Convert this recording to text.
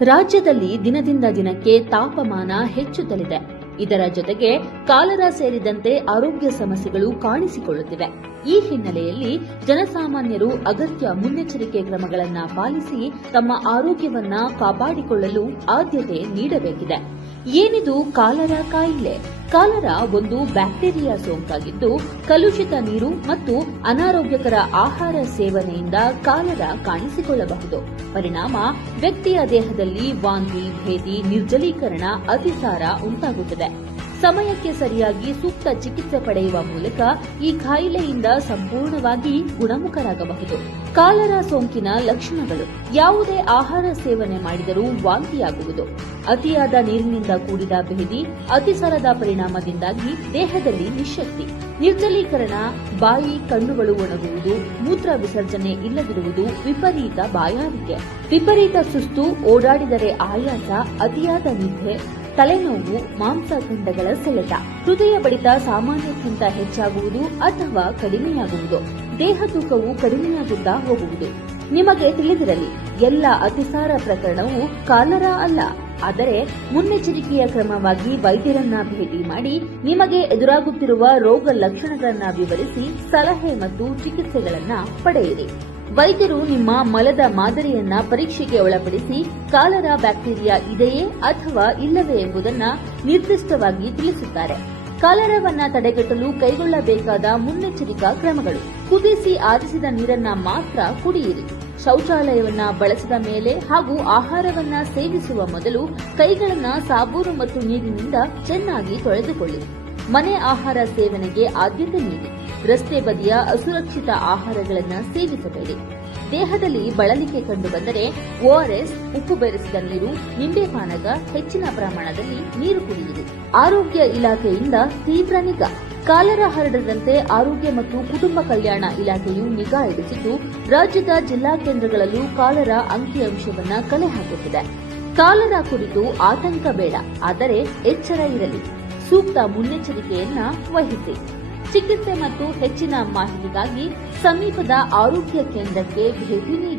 ರಾಜ್ಯದಲ್ಲಿ ದಿನದಿಂದ ದಿನಕ್ಕೆ ತಾಪಮಾನ ಹೆಚ್ಚುತ್ತಲಿದೆ. ಇದರ ಜೊತೆಗೆ ಕಾಲರ ಸೇರಿದಂತೆ ಆರೋಗ್ಯ ಸಮಸ್ಯೆಗಳು ಕಾಣಿಸಿಕೊಳ್ಳುತ್ತಿವೆ. ಈ ಹಿನ್ನೆಲೆಯಲ್ಲಿ ಜನಸಾಮಾನ್ಯರು ಅಗತ್ಯ ಮುನ್ನೆಚ್ಚರಿಕೆ ಕ್ರಮಗಳನ್ನು ಪಾಲಿಸಿ ತಮ್ಮ ಆರೋಗ್ಯವನ್ನ ಕಾಪಾಡಿಕೊಳ್ಳಲು ಆದ್ಯತೆ ನೀಡಬೇಕಿದೆ. ಏನಿದು ಕಾಲರ ಕಾಯಿಲೆ? ಕಾಲರ ಒಂದು ಬ್ಯಾಕ್ಟೀರಿಯಾ ಸೋಂಕಾಗಿದ್ದು, ಕಲುಷಿತ ನೀರು ಮತ್ತು ಅನಾರೋಗ್ಯಕರ ಆಹಾರ ಸೇವನೆಯಿಂದ ಕಾಲರ ಕಾಣಿಸಿಕೊಳ್ಳಬಹುದು. ಪರಿಣಾಮ, ವ್ಯಕ್ತಿಯ ದೇಹದಲ್ಲಿ ವಾಂತಿ, ಭೇದಿ, ನಿರ್ಜಲೀಕರಣ, ಅತಿಸಾರ ಉಂಟಾಗುತ್ತದೆ. ಸಮಯಕ್ಕೆ ಸರಿಯಾಗಿ ಸೂಕ್ತ ಚಿಕಿತ್ಸೆ ಪಡೆಯುವ ಮೂಲಕ ಈ ಕಾಯಿಲೆಯಿಂದ ಸಂಪೂರ್ಣವಾಗಿ ಗುಣಮುಖರಾಗಬಹುದು. ಕಾಲರ ಸೋಂಕಿನ ಲಕ್ಷಣಗಳು. ಯಾವುದೇ ಆಹಾರ ಸೇವನೆ ಮಾಡಿದರೂ ವಾಂತಿಯಾಗುವುದು. ಅತಿಯಾದ ನೀರಿನಿಂದ ಕೂಡಿದ ಭೇದಿ ಅತಿಸರದ ಪರಿಣಾಮದಿಂದಾಗಿ ದೇಹದಲ್ಲಿ ನಿಶಕ್ತಿ ನಿರ್ಜಲೀಕರಣ, ಬಾಯಿ, ಕಣ್ಣುಗಳು ಒಣಗುವುದು, ಮೂತ್ರ ವಿಸರ್ಜನೆ ಇಲ್ಲದಿರುವುದು ವಿಪರೀತ ಬಾಯಾರಿಕೆ. ವಿಪರೀತ ಸುಸ್ತು, ಓಡಾಡಿದರೆ ಆಯಾಸ, ಅತಿಯಾದ ನಿದ್ದೆ ತಲೆನೋವು, ಮಾಂಸಖಂಡಗಳ ಸೆಳೆತ. ಹೃದಯ ಬಡಿತ ಸಾಮಾನ್ಯಕ್ಕಿಂತ ಹೆಚ್ಚಾಗುವುದು ಅಥವಾ ಕಡಿಮೆಯಾಗುವುದು. ದೇಹ ತೂಕವು ಕಡಿಮೆಯಾಗುತ್ತಾ ಹೋಗುವುದು. ನಿಮಗೆ ತಿಳಿದಿರಲಿ, ಎಲ್ಲ ಅತಿಸಾರ ಪ್ರಕರಣವು ಕಾಲರ ಅಲ್ಲ. ಆದರೆ ಮುನ್ನೆಚ್ಚರಿಕೆಯ ಕ್ರಮವಾಗಿ ವೈದ್ಯರನ್ನ ಭೇಟಿ ಮಾಡಿ ನಿಮಗೆ ಎದುರಾಗುತ್ತಿರುವ ರೋಗ ಲಕ್ಷಣಗಳನ್ನ ವಿವರಿಸಿ ಸಲಹೆ ಮತ್ತು ಚಿಕಿತ್ಸೆಗಳನ್ನ ಪಡೆಯಿರಿ. ವೈದ್ಯರು ನಿಮ್ಮ ಮಲದ ಮಾದರಿಯನ್ನ ಪರೀಕ್ಷೆಗೆ ಒಳಪಡಿಸಿ ಕಾಲರ ಬ್ಯಾಕ್ಟೀರಿಯಾ ಇದೆಯೇ ಅಥವಾ ಇಲ್ಲವೇ ಎಂಬುದನ್ನ ನಿರ್ದಿಷ್ಟವಾಗಿ ತಿಳಿಸುತ್ತಾರೆ. ಕಾಲರವನ್ನ ತಡೆಗಟ್ಟಲು ಕೈಗೊಳ್ಳಬೇಕಾದ ಮುನ್ನೆಚ್ಚರಿಕಾ ಕ್ರಮಗಳು. ಕುದಿಸಿ ಆರಿಸಿದ ನೀರನ್ನ ಮಾತ್ರ ಕುಡಿಯಿರಿ. ಶೌಚಾಲಯವನ್ನ ಬಳಸಿದ ಮೇಲೆ ಹಾಗೂ ಆಹಾರವನ್ನ ಸೇವಿಸುವ ಮೊದಲು ಕೈಗಳನ್ನ ಸಾಬೂನು ಮತ್ತು ನೀರಿನಿಂದ ಚೆನ್ನಾಗಿ ತೊಳೆದುಕೊಳ್ಳಿ. ಮನೆ ಆಹಾರ ಸೇವನೆಗೆ ಆದ್ಯತೆ ನೀಡಿ. ರಸ್ತೆ ಬದಿಯ ಅಸುರಕ್ಷಿತ ಆಹಾರಗಳನ್ನು ಸೇವಿಸಬೇಡಿ. ದೇಹದಲ್ಲಿ ಬಳಲಿಕೆ ಕಂಡುಬಂದರೆ ಓಆರ್ಎಸ್, ಉಪ್ಪು ಬೆರೆಸಿದ ನೀರು, ನಿಂಬೆ ಪಾನಕ, ಹೆಚ್ಚಿನ ಪ್ರಮಾಣದಲ್ಲಿ ನೀರು ಕುಡಿಯಿರಿ. ಆರೋಗ್ಯ ಇಲಾಖೆಯಿಂದ ತೀವ್ರ ನಿಗಾ. ಕಾಲರ ಹರಡದಂತೆ ಆರೋಗ್ಯ ಮತ್ತು ಕುಟುಂಬ ಕಲ್ಯಾಣ ಇಲಾಖೆಯು ನಿಗಾ ಇರಿಸಿದ್ದು, ರಾಜ್ಯದ ಜಿಲ್ಲಾ ಕೇಂದ್ರಗಳಲ್ಲೂ ಕಾಲರ ಅಂಕಿಅಂಶವನ್ನ ಕಲೆ ಹಾಕುತ್ತಿದೆ. ಕಾಲರ ಕುರಿತು ಆತಂಕ ಬೇಡ, ಆದರೆ ಎಚ್ಚರ ಇರಲಿ. ಸೂಕ್ತ ಮುನ್ನೆಚ್ಚರಿಕೆಯನ್ನ ವಹಿಸಿ. ಚಿಕಿತ್ಸೆ ಮತ್ತು ಹೆಚ್ಚಿನ ಮಾಹಿತಿಗಾಗಿ ಸಮೀಪದ ಆರೋಗ್ಯ ಕೇಂದ್ರಕ್ಕೆ ಭೇಟಿ ನೀಡಿ